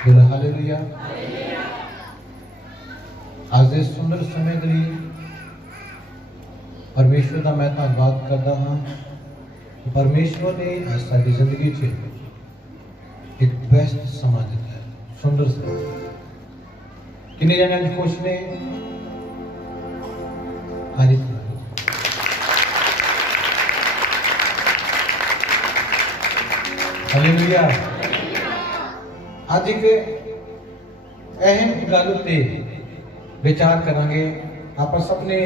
बोलो हालेलुया। आज इस सुंदर समय के लिए परमेश्वर का मैं धन्यवाद करता हाँ कि परमेश्वर ने आज साडी जिंदगी च एक बेस्ट समा दिता है, सुंदर समा। किन्ने जने खुश ने? हाजी हालेलुया। आज एक अहम गल ते विचार करांगे। आप सबने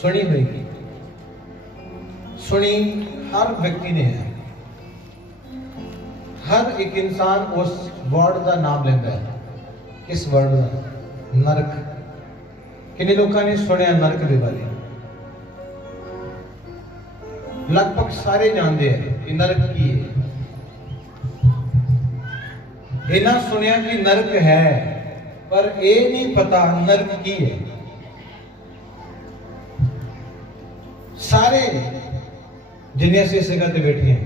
सुनी होगी, सुनी हर व्यक्ति ने है। हर एक इंसान उस वर्ड का नाम लेता है। किस वर्ड का? नरक। किन्ने लोगों ने सुनिया नरक के बारे? लगभग सारे जानते हैं कि नरक की है। इन्हें सुनिया कि नरक है, पर यह नहीं पता नरक की है। सारे जिन्हें अस इस जगह पर बैठे हैं,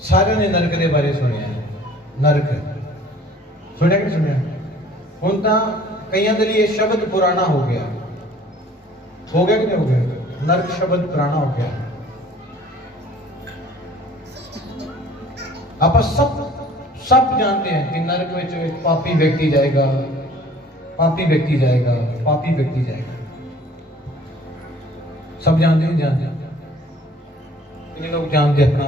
सारे ने नरक के बारे सुनिया। नरक सुनिया कि सुनिया? हुण तां कईयां दे लिए शब्द पुराना हो गया कि नहीं हो गया? नरक शब्द पुराना हो गया। आप सब जानते हैं कि नरक में एक पापी व्यक्ति जाएगा, पापी व्यक्ति जाएगा, पापी व्यक्ति जाएगा। सब जानते हैं? जानते हैं। कितने लोग जानते हैं? अपना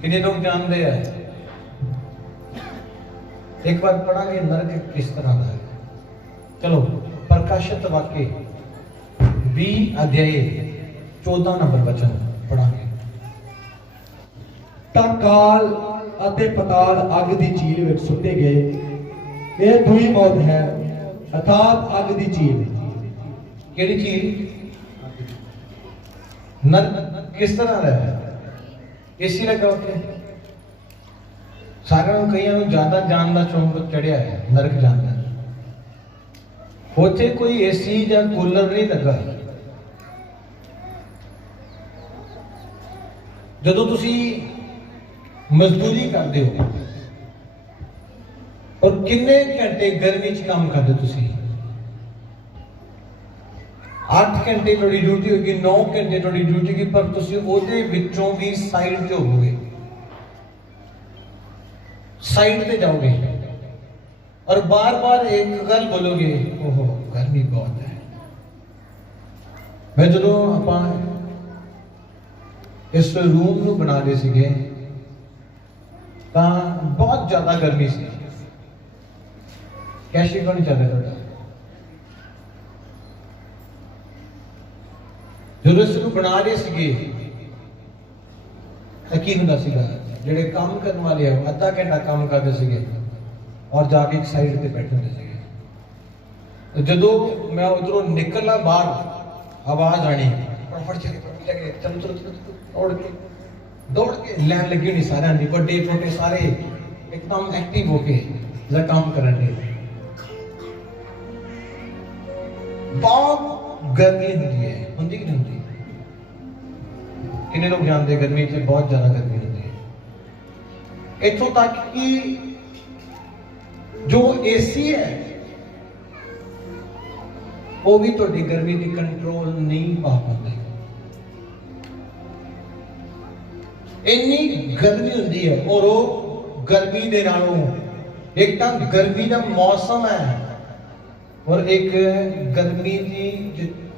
कितने लोग जानते हैं? एक बार पढ़ांगे नरक किस तरह का है। चलो प्रकाशित वाक्य 20 अध्याय 14 नंबर वचन पढ़ांगे। काल अते पताल अग दी झील विच सुट्टे गए। यह दुई मौत है, अर्थात अग दी झील। केड़ी झील? नरक किस तरह का है? एसी लगा होते सारे कई ज्यादा जान का शौक चढ़िया है, नरक जानता है। होते कोई एसी या कूलर नहीं लगा। जदों तुसी मजदूरी करते हो और किन्ने घंटे गर्मी च काम करते तुसी? 8 घंटे थोड़ी ड्यूटी होगी, 9 घंटे थोड़ी ड्यूटी होगी, पर तुसी ओदे विचों भी साइड ते होवोगे, साइड पे जाओगे और बार बार एक गल बोलोगे, ओहो गर्मी बहुत है। मैं जो आप इस रूम को बना रहे थे बहुत ज्यादा गर्मी सी। कैसे क्यों नहीं चल रहा? जो इसको बना रहे थे की होंदा सीगा, जेडे काम करने वाले हैं अद्धा घंटा काम करते थे और जाके एक साइड पे बैठे होंगे थे। तो जदों मैं उधरों निकलना बाहर आवाज आनी, फटाफट चले दौड़ के लैन लगी होनी सारे की, बड़े छोटे सारे एकदम एक्टिव होके काम करने। बहुत गर्मी होंगी कि नहीं होंगी? कितने लोग जानते हैं गर्मी से बहुत ज्यादा गर्मी होती है। इतों तक कि जो एसी है वो भी तो गर्मी की कंट्रोल नहीं पा पाते। इन्नी गर्मी होती है और वो गर्मी के नालों एक तो गर्मी का मौसम है और एक गर्मी की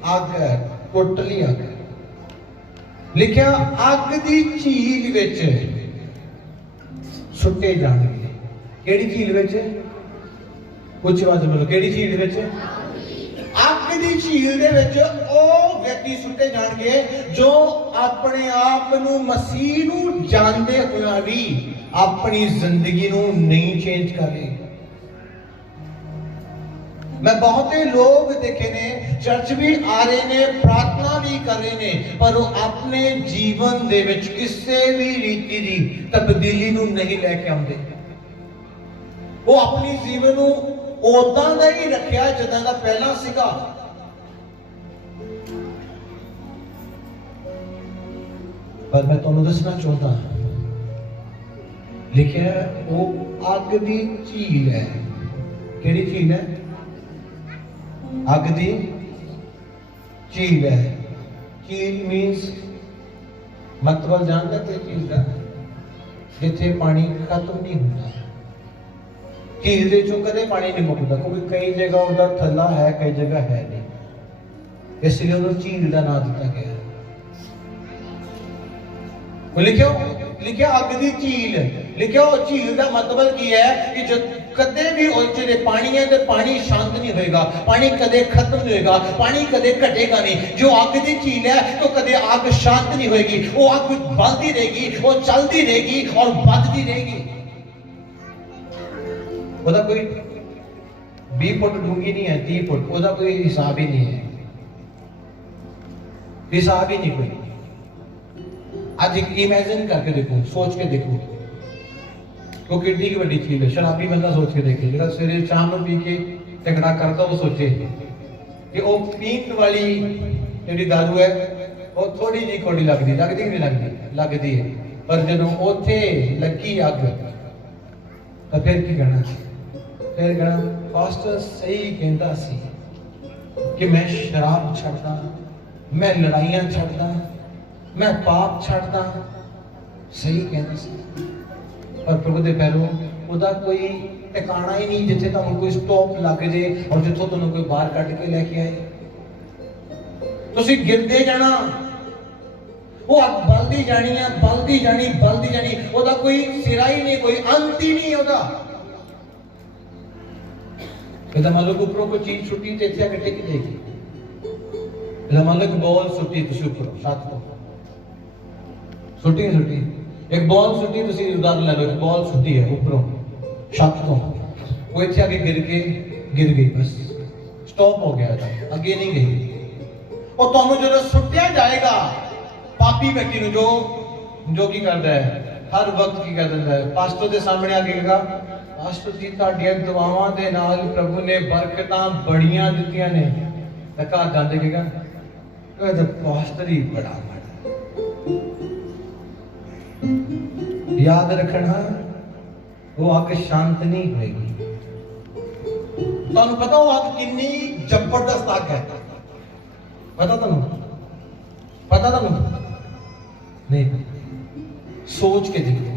अग है, टोटली अग। लिखा अग की झील विच सुट्टे जाणगे। केड़ी झील विच? कुछ आवाज बोलो, केड़ी झील विच? अग की झील दे विच ओ व्यक्ति सुट्टे जाणगे जो अपने आप नू मसीह नू जानदे हुए भी अपनी जिंदगी नू नहीं चेंज कर रहे। मैं बहुते लोग देखे ने, चर्च भी आ रहे ने, प्रार्थना भी कर रहे ने, पर वो अपने जीवन दे विच किसी भी रीति की तब्दीली नू नहीं लेके आते। वो अपनी जीवन नू ओदां दा ही रखिया जिदां दा पहला सीगा। पर मैं तुहानू दसना चाहता, लिखिया वो अग दी झील है। केड़ी झील है? अग दी झील है। झील मीन्स मतलब जानता है झील का, जिथे पानी खत्म नहीं होता। झील दे चों कदे पानी नहीं मुकदा, क्योंकि कई जगह उसका थल्ला है, कई जगह है नहीं, इसलिए उन्होंने झील का नाम दिता गया। लिखियो लिखिया अग दी झील, लिखियो झील का मतलब की है कि जो कदे भी उलझे पानी है तो पानी शांत नहीं होएगा, पानी कदे खत्म नहीं होएगा, पानी कदे घटेगा नहीं। जो अग दी झील है तो कदे आग शांत नहीं होएगी, वो आग बलती रहेगी, वो चलती रहेगी और बढ़ती रहेगी। ओदा कोई 20 फुट डूंगी नहीं है, 30 फुट, ओदा कोई हिसाब ही नहीं है, हिसाब ही नहीं कोई। आज एक इमेजिन करके देखो, सोच के देखो, वो किड्डी की बड़ी चीज है। शराबी बंदा सोच के देखे, जो सवेरे शाम को पी के झगड़ा करता, वो सोचे कि वो पीन वाली जी दारू है वो थोड़ी जी कौड़ी लगती नहीं लगती है, पर जो उथे लगी अग तो फिर की कहना, फिर कहना पास्टर सही कहता सी कि मैं शराब छड़दा, मैं लड़ाइयां छड़दा, मैं पाप छड़दा, सही कहता सी। पर प्रभु दे पैरों उदा कोई ठिकाना ही नहीं जिथे तुहानू कोई स्टॉप लग जाए और जिथों तुहानू कोई बाहर कट के लेके आए। तुसीं गिरदे जाना, वो बलदी जानी है, बलदी जानी, बलदी जानी, उदा कोई सिरा ही नहीं, कोई अंत ही नहीं उदा। इधर मान लो ऊपरों कोई चीज छुट्टी तो इतने कटे की देगी। इधर मान लो बॉल सुट्टी तुसीं ऊपर छत तो सुट्टी एक बॉल सुट्टी, तुसीं उदाहरण ले लो, एक बॉल सुट्टी है ऊपरों छत तो, वो इतने आगे गिर गई, बस स्टॉप हो गया था, आगे नहीं गई। और तुहानू जो सुट्टिया जाएगा पापी व्यक्ति ने जो की करता है, हर वक्त की कर देता है, पास्टर के सामने आ कहेगा पास्टर जी तुहाडियां दुआवां दे नाल प्रभु ने बरकतां बड़ियां दित्तियां ने, घर जाते कहेगा पास्टर ही बड़ा माड़ा। याद रखना वो अग शांत नहीं होगी। तुहानू पता वो अग कितनी जबरदस्त अग है, पता तुहानू? पता तुहानू नहीं? सोच के देखो,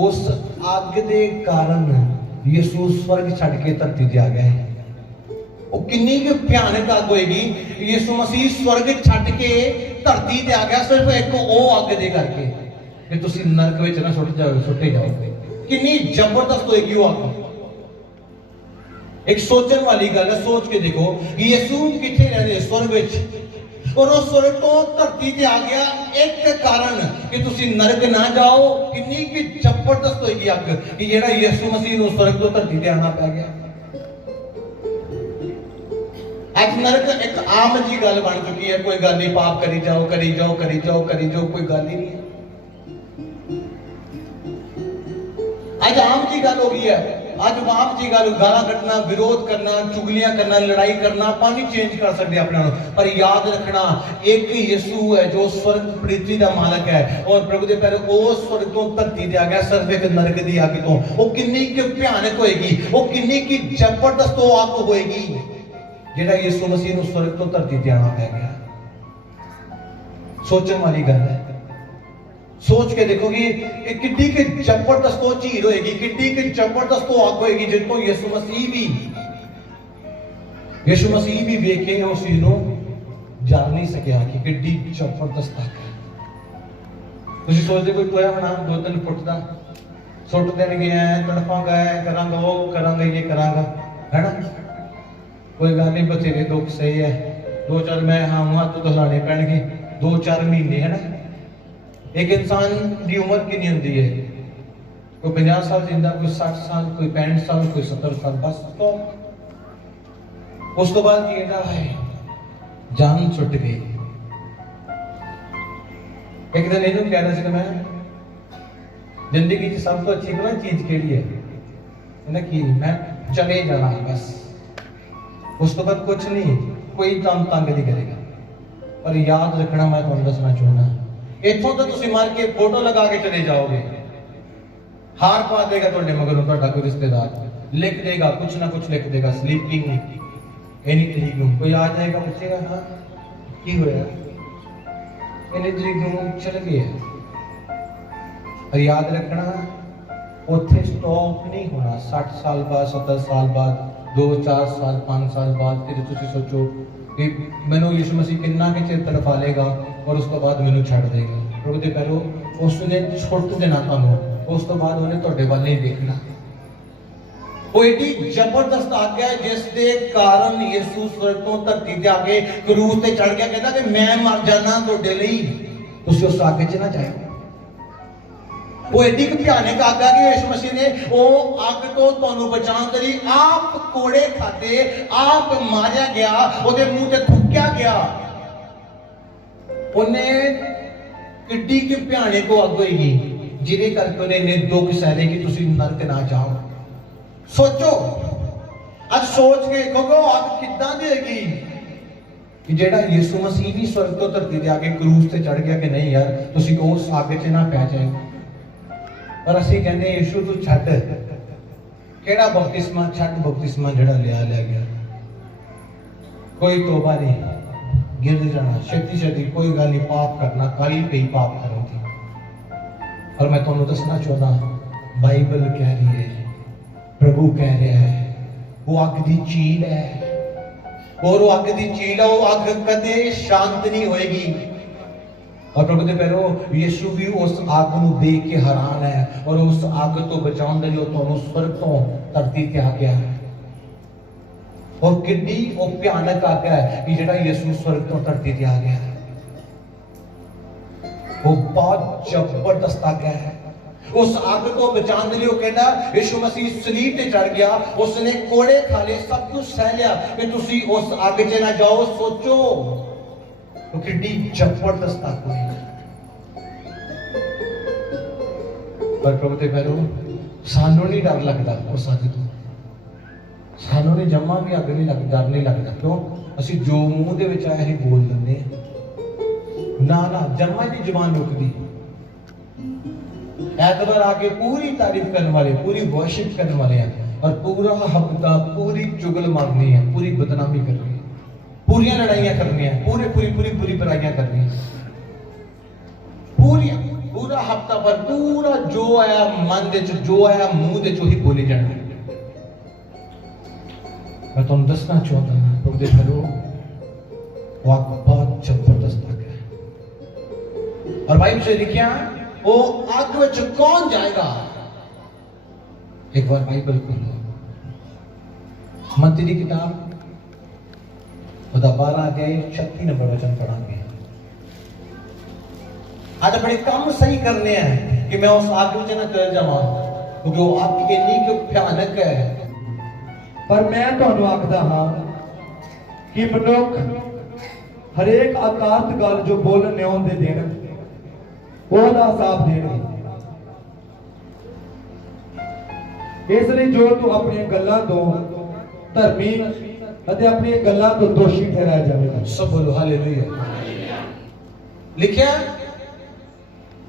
उस अग दे कारण यीशु स्वर्ग छड़ के धरती ते आ गया है। वो कितनी भयानक अग होएगी, यीशु मसीह स्वर्ग छड़ के धरती ते आ गया सिर्फ एक वो अग दे करके कि तुसी नरक विच ना सुटे जाओ। कितनी जबरदस्त होएगी वो अग। एक सोचने वाली गल है, सोच के देखो, यीशु किथे रहंदे? स्वर्ग विच, और उस स्वर्ग तो धरती ते आ गया एक कारण कि तुसी नरक ना जाओ। कितनी की जबरदस्त होएगी अग कि जेड़ा यीशु मसीह नूं स्वर्ग तो धरती ते आना पै गया। आज नरक एक आम जी गल बन चुकी है, कोई गल नहीं, पाप करी जाओ, करी जाओ, करी जाओ, करी जाओ, कोई गल ही नहीं है। आज आम जी गल हो गई है, आज आम जी गल, गाला कटना, विरोध करना, चुगलियां करना, लड़ाई करना, पानी चेंज कर सकते अपने। पर याद रखना एक यीशु है जो स्वर्ग पृथ्वी का मालक है, और प्रभु दे पैर वो स्वर्ग तो धरती ते आ गया सिर्फ एक नरक दी अग तो। वो कितनी की भयानक होएगी, वो कितनी की जबरदस्त वो अग होएगी जेड़ा यीशु मसीह नूं स्वर्ग तो धरती ते आना पै गया। सोचने वाली गल है। सोच के देखो कि कितनी की जबरदस्त वो झील होएगी, कितनी की जबरदस्त वो आग होएगी जिनको यीशु मसीह भी वेखे उस चीज को जान नहीं सकिया कि कितनी जबरदस्त आग है। तुसीं सोचदे कोई टोया होना 2-3 फुट का, सुट देणगे, तड़फांगा, करांगा, वो करांगा, ये करांगा, है ना? कोई गल नहीं, बथेरे दुख सही है, 2-4 मैं हाँ वहां तो हिलाने पैणगे, 2-4 महीने, है ना? एक इंसान की उम्र कितनी होती है? कोई 50 साल जिंदा, कोई 60 साल, कोई 65 साल, कोई 70 साल, बस तो उस तो बाद कहता है जान छुट गई। एक दिन इन्हों कह रहा था मैं जिंदगी की सब तो अच्छी ना चीज केड़ी है ना कि मैं चले जाना बस, उस तो बाद कुछ नहीं, कोई काम तंग नहीं करेगा। पर याद रखना, मैं तुहानू दसना चाहना इत्थों तो तुसी मार के फोटो लगा के चले जाओगे, हार पा देगा तुहाडे मगरों तुहाडा कोई रिश्तेदार, लिख देगा कुछ ना कुछ लिख देगा, स्लीपिंग एनी तरीक नूं कोई आ जाएगा पूछेगा हाँ की होया, एनी तरीक नूं चल गए। और याद रखना उत्थे स्टॉप नहीं होना। 60 साल बाद 70 साल बाद 2-4 साल 5 साल बाद फिर तुसी सोचो कि मैनू यीशु मसीह किन्ना के चिर तड़फा लेगा और उसके बाद मैनू छड़ देगा। प्रभु दे पैरों उस दिन छुट देना तुहानू, उस तो बाद उन्हें तुहाडे वल नहीं देखना। वो एडी जबरदस्त आज्ञा है जिस दे कारण यीशु स्वर्ग तो धरती ते आके क्रूस ते चढ़ गया, कहता कि मैं मर जाना तुहाडे लई, तुसी उस आगे च ना जाओ। वो एडी भयानक आज्ञा कि यीशु मसीह ने वो अग तो तुहानू बचाने के लिए आप कोड़े खाते, आप मारिया गया, ओदे मुंह ते थुक्या गया। उन्हें किड्डी के भयानक को अग होगी जिहदे करके उन्हें दुख सहले कि तुसी नरक ना जाओ। सोचो अब सोच के देखोगे अग किदां दी होगी कि जेड़ा यीशु मसीह भी स्वर्ग तो धरती ते आके क्रूस ते चढ़ गया कि नहीं यार तुसी उस अग च ना पै जाओ। पर असीं कहंदे यीशु तू छड्ड, केड़ा बपतिस्मा छड्ड, बपतिस्मा जेड़ा लिया गया, कोई तौबा नहीं, गिर जाना छेती छेती, कोई गल नहीं, पाप करना काली पई पाप करन दी। और मैं तुहानू दसना चाहता बाइबल कह रही है, प्रभु कह रहा है वो अग दी चील है, और वो अग दी चील है, वो अग कदे शांत नहीं होएगी। और प्रभु दे पैरों यीशु भी उस आग को देख के हैरान है और उस आग तो बचाने के लिए तुहानू स्वर्ग तो धरती ते आ गया है। और किड्डी वो भयानक आज्ञा है कि जेड़ा यीशु स्वर्ग तो धरती ते आ गया है, वो बहुत जबरदस्त आज्ञा है। उस आग को बचाने के लिए वो कहता यीशु मसीह सलीब पे चढ़ गया, उसने कोड़े खा ले, सब कुछ सह लिया कि तुसी उस आग च ना जाओ। सोचो वो किड्डी जबरदस्त आग है। पर प्रभु दे पैरों सानू नहीं डर लगता उस अग तो, सानू नहीं जम्मा भी अग नहीं लगता, डर नहीं लगता। क्यों? असीं जो मूँह दे विच आया ही बोल दिंदे ना ना, जम्मा ही जबान रुकदी। ऐतवार आके पूरी तारीफ करने वाले, पूरी वर्शिप करने वाले हैं, और पूरा हफ्ता पूरी चुगल मारनी है, पूरी बदनामी करनी है, पूरी लड़ाइयां करनी है, पूरी बुराइयां करनी है, पूरा हफ्ता पर पूरा जो आया मन दे जो आया मुंह दे ही बोली जाना। मैं तुम दसना चाहता हूं प्रभु दे घरों वाक बहुत जबरदस्त आग है। और बाइबल से लिखिया वो आग विच कौन जाएगा? एक बार बाइबल खोलो, मत्ती दी किताब ओदा 12 अध्याय 36 नंबर वचन पढ़ांगे। आज अपने काम सही करने हैं कि मैं उस आग विच ना चल जावां, क्योंकि वो आग इन्नी कि भयानक है। पर मैं तुहानू आखदा हां कि मनुख हरेक आकार्त गल जो बोलने आउंदे दिन ਉਹਦਾ ਹਿਸਾਬ ਦੇਣਗੇ। ਇਸ ਲਈ ਜੋ ਤੂੰ ਆਪਣੀਆਂ ਗੱਲਾਂ ਤੋਂ ਧਰਮੀ ਅਤੇ ਆਪਣੀਆਂ ਗੱਲਾਂ ਤੋਂ ਦੋਸ਼ੀ ਠਹਿਰਾਇਆ ਜਾਵੇਗਾ। सब बोलो हालेलुया। लिखिया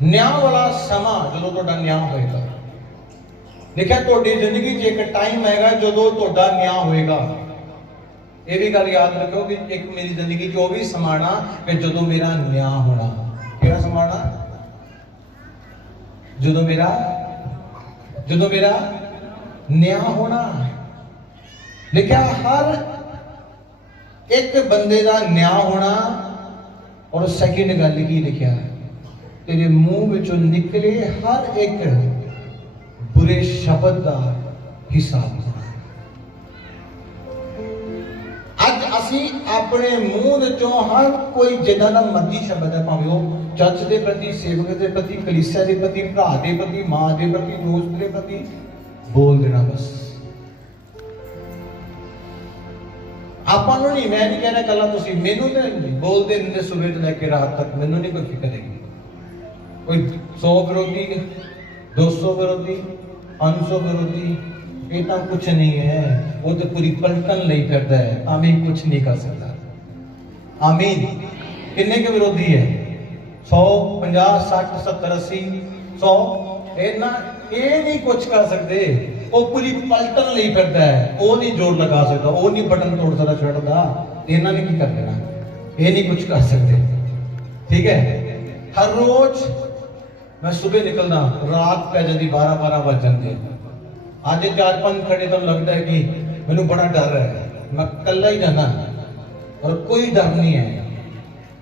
न्याय वाला समा ਜਦੋਂ ਤੁਹਾਡਾ ਨਿਆਂ ਹੋਏਗਾ। ਲਿਖਿਆ ਤੁਹਾਡੀ ਜ਼ਿੰਦਗੀ 'ਚ ਇੱਕ ਟਾਈਮ ਆਏਗਾ ਜਦੋਂ ਤੁਹਾਡਾ ਨਿਆਂ ਹੋਏਗਾ। ਇਹ ਵੀ ਗੱਲ ਯਾਦ ਰੱਖੋ ਕਿ ਇੱਕ ਮੇਰੀ ਜ਼ਿੰਦਗੀ 'ਚ ਉਹ ਵੀ ਸਮਾਣਾ ਕਿ ਜਦੋਂ ਮੇਰਾ ਨਿਆਂ ਹੋਣਾ। ਕਿਹੜਾ ਸਮਾਣਾ? ਜਦੋਂ ਮੇਰਾ ਨਿਆਂ ਹੋਣਾ। ਲਿਖਿਆ ਹਰ ਇੱਕ ਬੰਦੇ ਦਾ ਨਿਆਂ ਹੋਣਾ। और सेकंड गल की लिखा तेरे मुंह विचों निकले हर एक बुरे शब्द का हिसाब। अज असी अपने मुंह विचों हर कोई जिदा दा मर्जी शब्द है, भावें वो चर्च के प्रति, सेवक के प्रति, कलीसिया के प्रति, भरा के प्रति, मां के प्रति, दोस्त के प्रति बोल देना। बस ਆਪਾਂ ਨੂੰ ਨਹੀਂ, ਮੈਂ ਨਹੀਂ ਕਹਿਣਾ ਕੱਲਾ ਤੁਸੀਂ ਮੈਨੂੰ ਤੇ ਬੋਲਦੇ ਨੇ ਸਵੇਰ ਤੋਂ ਲੈ ਕੇ ਰਾਤ ਤੱਕ, ਮੈਨੂੰ ਨਹੀਂ ਕੋਈ ਫਿਕਰ ਹੈਗੀ। ਕੋਈ 100 ਵਿਰੋਧੀ, 200 ਵਿਰੋਧੀ, 500 ਵਿਰੋਧੀ, ਇਹ ਤਾਂ ਕੁਝ ਨਹੀਂ ਹੈ। ਉਹ ਤਾਂ ਪੂਰੀ ਪਲਟਨ ਲਈ ਫਿਰਦਾ ਹੈ, ਤਾਂ ਵੀ ਕੁਝ ਨਹੀਂ ਕਰ ਸਕਦਾ। ਆਮੀਨ। ਕਿੰਨੇ ਕੇ ਵਿਰੋਧੀ ਹੈ? 100 50 60 70 80 100 इन्ना ये नहीं कुछ कर सकते। वो पूरी पलटन नहीं फिरता है, वो नहीं जोर लगा सकता, वो नहीं बटन तोड़ सकता छड़दा, इन्ना ने की कर लेना, ये नहीं कुछ कर सकते। ठीक है, हर रोज मैं सुबह निकलना, रात पै जाती 12 बज जाते। आज 4-5 खड़े तो लगता है कि मैंने बड़ा डर है, मैं कल्ला ही जाना और कोई डर नहीं है,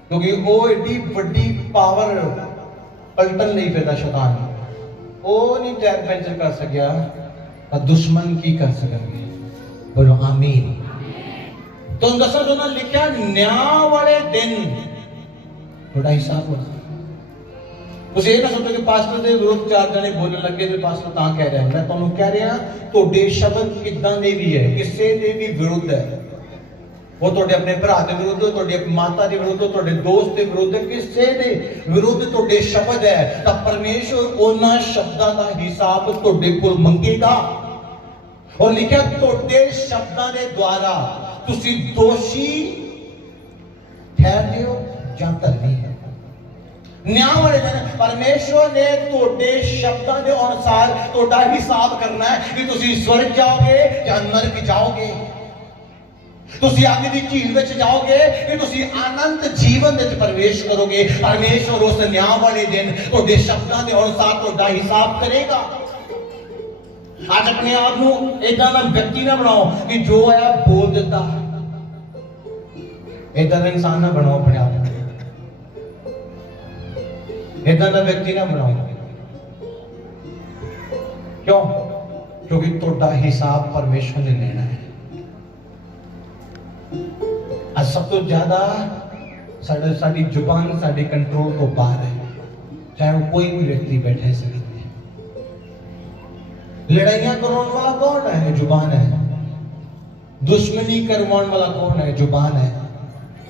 क्योंकि वो एडी बड़ी पावर पलटन नहीं फिरता शैतान, वो नहीं टायर पंचर कर सकिया, दुश्मन की कर सकेंगे। बोलो आमीन। तो दसा जो ना लिखा न्याय वाले दिन थोड़ा हिसाब होना। तुम ये ना सोचो कि पास्टर के विरुद्ध 4 जने बोलने लगे तो पास्टर ता कह रहा है, मैं तुहानू कह रहा तुहाडे शब्द किदां दे भी है, किसे दे भी विरुद्ध है, वो तुहाडे अपने भरा के विरुद्ध, तुहाडे माता के विरुद्ध, तुहाडे दोस्त के विरुद्ध, किसे दे विरुद्ध तुहाडे शब्द है, तो परमेश्वर उन्हां शब्दां दा हिसाब तुहाडे कोल मंगेगा। और लिखा तुहाडे शब्दां दे द्वारा तुसी दोषी ठहरदे हो जां धर्मी है। न्याय वाले दिन परमेश्वर ने तुहाडे शब्दां दे अनुसार तुहाडा हिसाब करना है कि तुसी स्वर्ग जाओगे या नरक जाओगे, तुसी आगे दी झील विच जाओगे कि तुसी आनंद जीवन विच प्रवेश करोगे। परमेश्वर उस न्याय वाले दिन तुहाडे शब्दां दे अनुसार तुहाडा हिसाब करेगा। आज अपने आप को इदां दा व्यक्ति ना बनाओ कि जो है बोल देता है, इदां दा इंसान ना बनाओ अपने आप को, इदां दा व्यक्ति ना बनाओ। क्यों? क्योंकि तुहाडा हिसाब परमेश्वर ने लेना है। आज सब तो ज्यादा साडी जुबान साडे कंट्रोल तो बाहर है, चाहे वो कोई भी व्यक्ति बैठे सके। लड़ाइयां करवाने वाला कौन है? जुबान है। दुश्मनी करवाने वाला कौन है? जुबान है।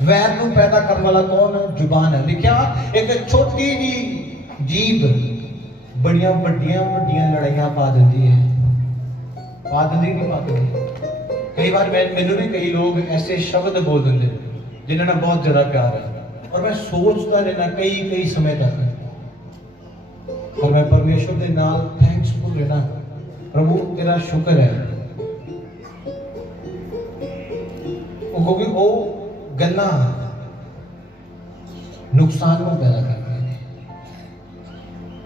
वैर को पैदा करने वाला कौन है? जुबान है। लिखा एक छोटी जी जीभ बड़िया वड्डियां लड़ाइयां पा देती है, पा देती नहीं पा देती। कई बार मैनू भी कई लोग ऐसे शब्द बोल देते जिन्होंने बहुत ज्यादा प्यार है, और मैं सोचता रहना कई समय तक, और मैं परमेश्वर के नाल थैंक्सफुल रहना, प्रभु तेरा शुक्र है, क्योंकि वो गल्लां नुकसान को पैदा करती हैं।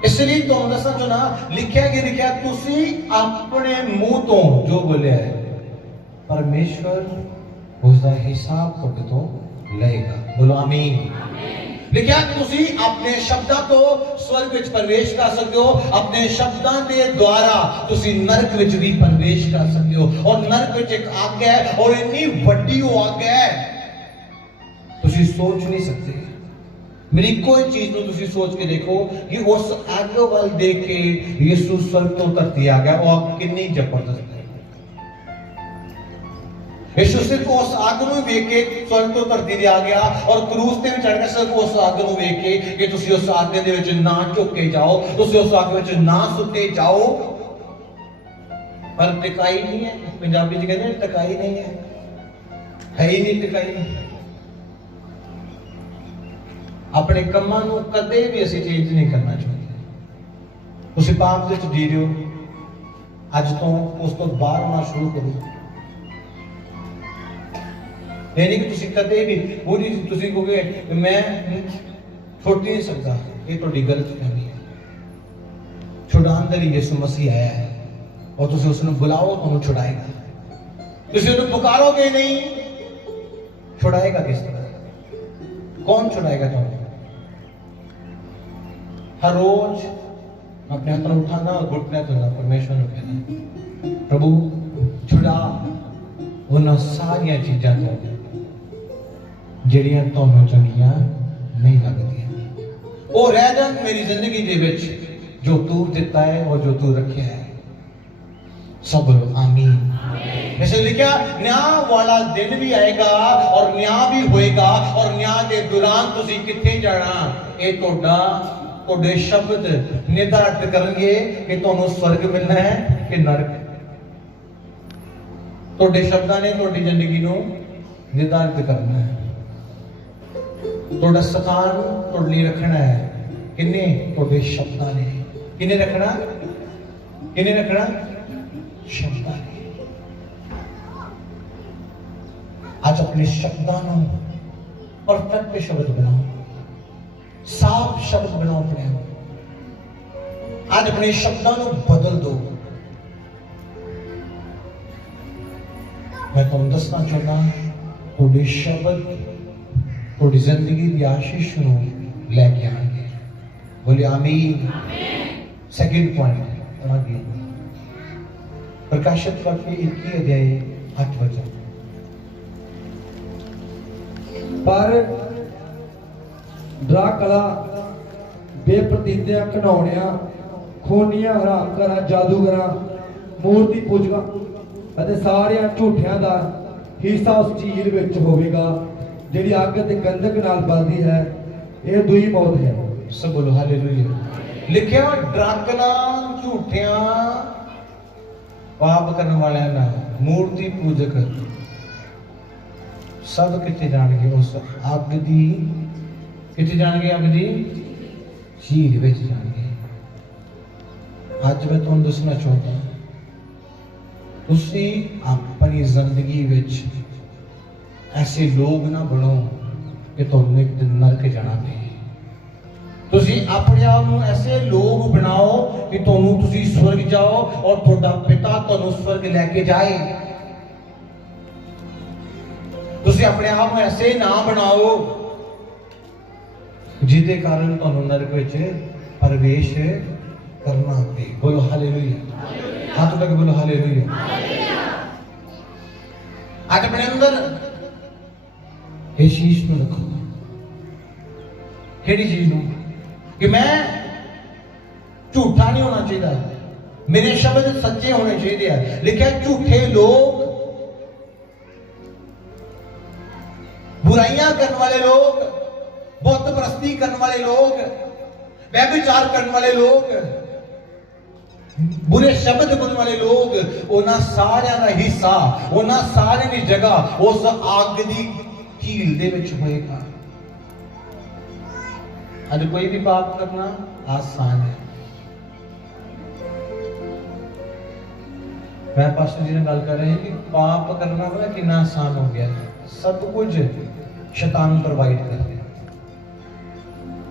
इसलिए तो दसा जो ना लिखा तुसी अपने मुंह तो जो बोलिया है परमेश्वर उसका हिसाब तुहाडे तो लेगा। बोलो आमीन। लिखा तुसी अपने शब्दां तो स्वर्ग विच प्रवेश कर सकते हो, अपने शब्दां दे द्वारा तुसी नरक विच भी प्रवेश कर सकते हो। और नरक विच एक आग है, और इतनी वड्डी वो आग है तुसी सोच नहीं सकते। मेरी कोई चीज को तुसी सोच के देखो कि उस आग वाल देख के यीशु स्वर्ग तो धरती आ गया, वो आग कितनी जबरदस्त है। यीशु सिर्फ उस आग ਨੂੰ ਵੇਖ ਕੇ स्वर्ग तो धरती ਤੇ आ गया, और क्रूस ਤੇ ਵੀ ਚੜ ਕੇ ਸਿਰਫ उस आग ਨੂੰ ਵੇਖ ਕੇ ਕਿ ਤੁਸੀਂ उस आग ਦੇ ਵਿੱਚ ਨਾ ਝੁਕੇ ਜਾਓ, ਤੁਸੀਂ उस आग ਵਿੱਚ ਨਾ ਸੁੱਤੇ ਜਾਓ, पर टिकाई नहीं है। पंजाबी ਚ ਕਹਿੰਦੇ टिकाई नहीं है ही नहीं टिकाई। अपने ਕੰਮਾਂ ਨੂੰ ਕਦੇ ਵੀ ਅਸੀਂ ਚੇਂਜ ਨਹੀਂ ਕਰਨਾ ਚਾਹੁੰਦੇ। ਤੁਸੀਂ ਪਾਪ ਦੇ ਵਿੱਚ ਜੀ ਰਹੇ ਹੋ, ਅੱਜ ਤੋਂ ਉਸ ਤੋਂ ਬਾਹਰ ਆਉਣਾ ਸ਼ੁਰੂ ਕਰੋ। यानी कि तुसी कदे भी वो नहीं तुसी कहोगे मैं छुट नहीं सकता, ये थोड़ी गलत फहमी है। छुड़ाने के लिए यीशु मसीह आया है, और तुसी उसने बुलाओ तो वो छुड़ाएगा। तुसी उन्हें पुकारोगे नहीं, छुड़ाएगा किस तरह? कौन छुड़ाएगा तुम्हें? हर रोज अपने हाथ में उठाना और घुटने धोना, परमेश्वर को कहना प्रभु छुड़ा उन सारिया चीज़ों को ਜਿਹੜੀਆਂ ਤੁਹਾਨੂੰ ਚੰਗੀਆਂ नहीं लगदियां, वो रह जान मेरी जिंदगी दे विच जो तू दिता है और जो तू रखा है। सब बोलो आमीन। ऐसे लिखा न्याय वाला दिन भी आएगा और न्याय भी होएगा, और न्याय के दौरान तुसी किथे जाना, ये तुहाडे शब्द निर्धारित करनगे कि तुहानू स्वर्ग मिलना है कि नरक। तुहाडे शब्दां ने तुहाडी जिंदगी नू निर्धारित करना है। ਤੁਹਾਡਾ ਸਥਾਨ ਤੁਹਾਡੇ ਲਈ ਰੱਖਣਾ ਹੈ ਕਿੰਨੇ? ਤੁਹਾਡੇ ਸ਼ਬਦਾਂ ਨੇ। ਕਿੰਨੇ ਰੱਖਣਾ? ਕਿੰਨੇ ਰੱਖਣਾ? ਸ਼ਬਦਾਂ ਨੇ। ਅੱਜ ਆਪਣੇ ਸ਼ਬਦਾਂ ਨੂੰ ਪਰਫੈਕਟ ਸ਼ਬਦ ਬਣਾਓ, ਸਾਫ਼ ਸ਼ਬਦ ਬਣਾਓ ਆਪਣੇ ਆਪ। ਅੱਜ ਆਪਣੇ ਸ਼ਬਦਾਂ ਨੂੰ ਬਦਲ ਦਿਓ। मैं तुम दसना चाहता ਤੁਹਾਡੇ शब्द ਤੁਹਾਡੀ जिंदगी की आशीष लैके आएंगे। बोले आमीन। सेकंड पॉइंट आगे प्रकाशित वाक्य 21 अध्याय 8 वचन। पर ड्राकुला बेप्रतीतियां घिनौणियां खूनियां हरामकारां जादूगरां मूर्ति पूजकां ਅਤੇ ਸਾਰਿਆਂ ਝੂਠਿਆਂ ਦਾ ਹਿੱਸਾ ਉਸ ਝੀਲ ਵਿੱਚ ਹੋਵੇਗਾ ਜਿਹੜੀ ਅੱਗ ਤੇ ਗੰਧਕ ਨਾਲ ਬਲਦੀ ਹੈ। ਇਹ ਦੂਈ ਮੌਤ ਹੈ। सब बोलो हालेलुया। लिखिया ड्राकुला झूठिया पाप करने वाले ना मूर्ति पूजक सब कितने जाएंगे उस अग दी कितने जाएंगे? अग दी झील विच जाएंगे। आज मैं तुहानू दसना चाहता तुसी अपनी जिंदगी विच ऐसे लोग ना बनो कि तुहानू एक दिन नरक जाना पे। तुसी अपने आप को ऐसे लोग बनाओ कि तुहानू तुसी स्वर्ग जाओ और तुहाडा पिता तुहानू स्वर्ग लेके जाए। तुसी अपने आप को ऐसे ना बनाओ जिदे कारण तुहानू नरक विच प्रवेश करना पे। बोलो हालेलुया। हाथ उठा के बोलो हालेलुया। आज अपने अंदर इस चीज को रखो। केड़ी चीज को? कि मैं झूठा नहीं होना चाहिए, मेरे शब्द सच्चे होने चाहिए। लिखा झूठे लोग, बुराइयां करने वाले लोग, बुत परस्ती करने वाले लोग, व्यभिचार करने वाले लोग, बुरे शब्द बोलने वाले लोग, उन्हां सारियां दा हिस्सा, उन्हां सारियां दी जगह उस आग दी झील दे विच होएगा। आज कोई भी पाप करना आसान है। मैं पास्टर जी ने गल कर रहे हैं कि पाप करना पता कितना आसान हो गया है। सब कुछ शैतान प्रोवाइड कर रहा है।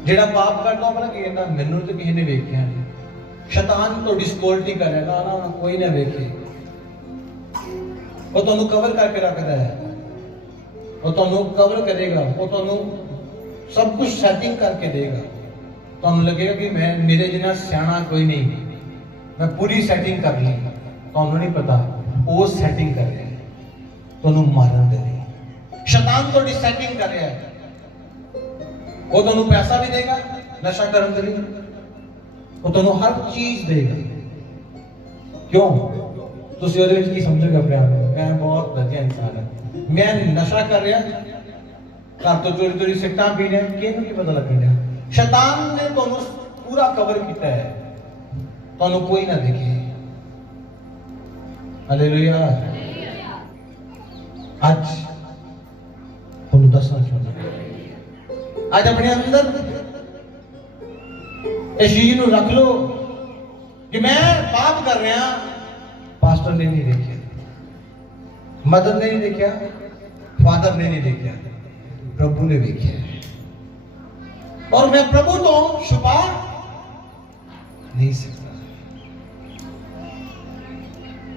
जेड़ा पाप करना पता कि कहना मैनू तो किसी ने वेख्या नहीं। शैतान थोड़ी सिक्योरिटी कर रहा ना कोई ना वेखे, वो तुहानू कवर करके रखता है, वो तुहानू कवर करेगा, वो तुहानू सब कुछ सेटिंग करके देगा। तुहानू लगेगा कि मैं मेरे जिन्ना सियाना कोई नहीं, मैं पूरी सेटिंग कर ली। तुहानू नहीं पता वो सेटिंग कर रहा है तुहानू मारन दे लिए। शैतान थोड़ी सेटिंग कर रहा है। वो तुहानू पैसा भी देगा नशा करन दे लिए, वो तुहानू हर चीज देगा। क्यों? तुसीं ओहदे विच की समझोगे अपने आप में? मैं बहुत बढ़िया इंसान है, मैं नशा कर रहा, घर तो चोरी चोरी सिगरेटां पी रहा, किहनू की पता लग रहा? शैतान ने तुहानू पूरा कवर किया है, तुहानू कोई ना देखे। हालेलुया। आज तुहानू दसना चाहता, आज अपने अंदर इस चीज को रख लो कि मैं पाप कर रहा। पास्टर ने नहीं देखा, मदर ने नहीं देखा, फादर ने नहीं देखा, प्रभु ने देखा। और मैं प्रभु तो छुपा नहीं सकता।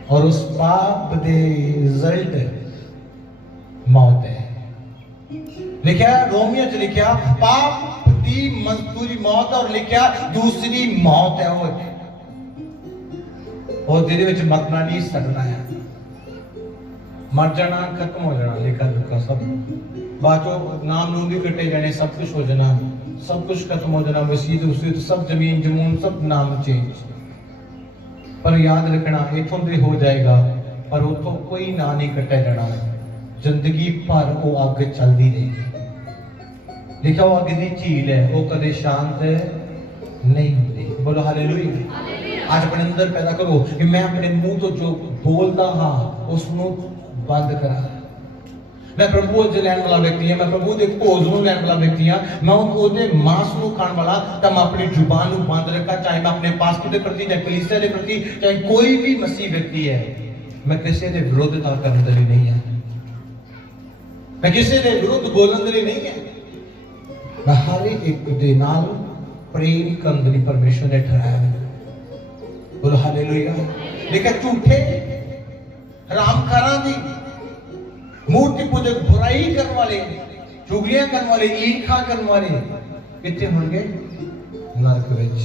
और उस पाप के रिजल्ट मौत है। लिखा रोमियो च लिखा पाप की मजदूरी मौत, और लिखा दूसरी मौत है वो जिहदे विच मरना नहीं सकना है। मर जाना, खत्म हो जाना, लिखा लुका सब बाद नाम नूम भी कटे जाने, सब कुछ हो जाना, सब कुछ खत्म हो जाना, मसीद उसीद सब जमीन जमून सब नाम चेंज। पर याद रखना इथों भी हो जाएगा, पर उतों कोई ना नहीं कटा जाना। जिंदगी भर वो अग चलती रहेगी। लिखा वो अग की झील है, वो कदे शांत नहीं होती। बोलो हालेलुया। आज अपने अंदर पैदा करो कि मैं अपने मुंह तो जो बोलता हाँ उसको बंद करा। मैं प्रभु अज लैन वाला व्यक्ति हाँ, मैं प्रभु के भोज नूं लैन वाला व्यक्ति हाँ, मैं उहदे मांस नूं खाण वाला, तो मैं अपनी जुबान नूं बंद रखा, चाहे मैं अपने पास्टर के प्रति, चाहे कलीसिया के प्रति, चाहे कोई भी मसीह व्यक्ति है, मैं किसी के विरोधता करने के लिए नहीं है, मैं किसी के विरुद्ध बोलने के लिए नहीं है, मैं हर एक दे नाल प्रेम करने के लिए परमेश्वर ने ठहराया है। बोलो हालेलुया। लेकिन झूठे हरामखाना दी मूर्ति पूजक बुराई करने वाले, चुगलियां करने वाले, ईर्ष्या करने वाले कितने होंगे? नरक विच।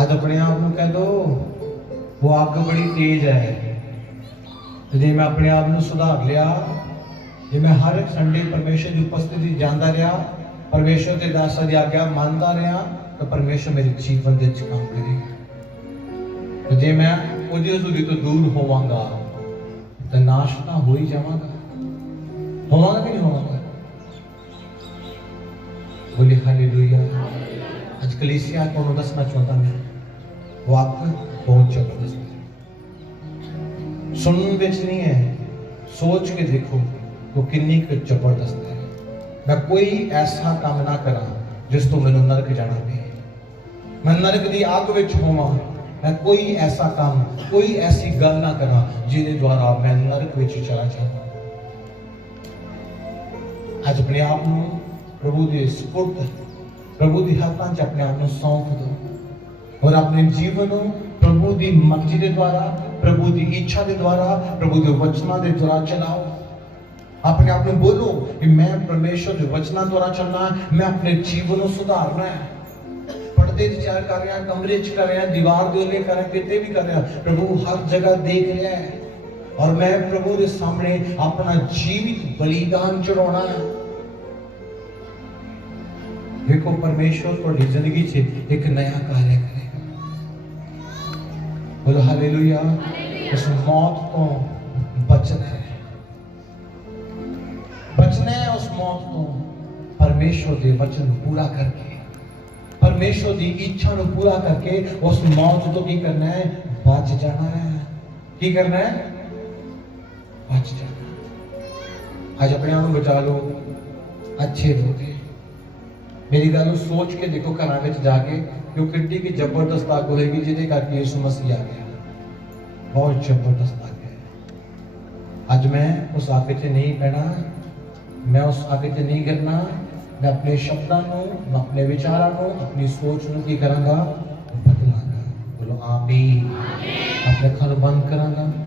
आज अपने आप को कह दो वो आग बड़ी तेज है, जे मैं अपने आप को सुधार लिया, जे मैं हर एक संडे परमेश्वर की उपस्थिति जानता रहा, परमेश्वर के दासा की आज्ञा मानता रहा, तो परमेश्वर मेरे जीवन के काम करेगा। तो जे मैं उसकी हजूरी तो दूर होवांगा तो नाश तो हो ही जावांगा, होवांगा कि नहीं होवांगा? बोले हालेलुया। आज कलीसिया को दसना चाहता मैं, वो आपका बहुत जबरदस्त है, सुनने बिच नहीं है, सोच के देखो वो कितनी जबरदस्त है। मैं कोई ऐसा काम ना करा जिस तो मैनू नरक जाना पे, मैं नरक की आग विच होवां, मैं कोई ऐसा काम, कोई ऐसी गल ना करा जिहदे द्वारा मैं नरक विच चला जाऊं। आज अपने आप को प्रभु के सुपुर्द, प्रभु के हाथों च अपने आप को सौंप दो और अपने जीवन को प्रभु की मर्जी के द्वारा, प्रभु की इच्छा के द्वारा, प्रभु के वचनों के द्वारा चलाओ। अपने आप को बोलो कि मैं परमेश्वर के वचनों द्वारा चलना, मैं अपने जीवन को सुधारना है। पर्दे विचार कर रहा, कमरे च कर रहा, दीवार के लिए कर रहा, कितने भी कर रहा, प्रभु हर जगह देख रहा है और मैं प्रभु के सामने अपना जीवित बलिदान चढ़ाना है। देखो परमेश्वर थोड़ी जिंदगी से एक नया कार्य करेगा। बोलो हालेलुया। उस मौत को बचना है, बचना है उस मौत को परमेश्वर के वचन पूरा करके, परमेश्वर की इच्छा को पूरा करके उस मौत तो की करना है? बच जाना है। की करना है? बच जाना। आज अपने आप को बचा लो, अच्छे रहोगे। मेरी गल सोच के देखो घर में जाके, क्यों किड्डी की जबरदस्त आग होगी जिहदे करके यीशु मसीह आ गया, बहुत जबरदस्त आग है। आज मैं उस आग च नहीं पैना, मैं उस आग च नहीं गिरना, मैं अपने शब्दों को, मैं अपने विचारों को, अपनी सोच को की करांगा? बदलांगा। बोलो आमीन। अपने अखां बंद करांगा।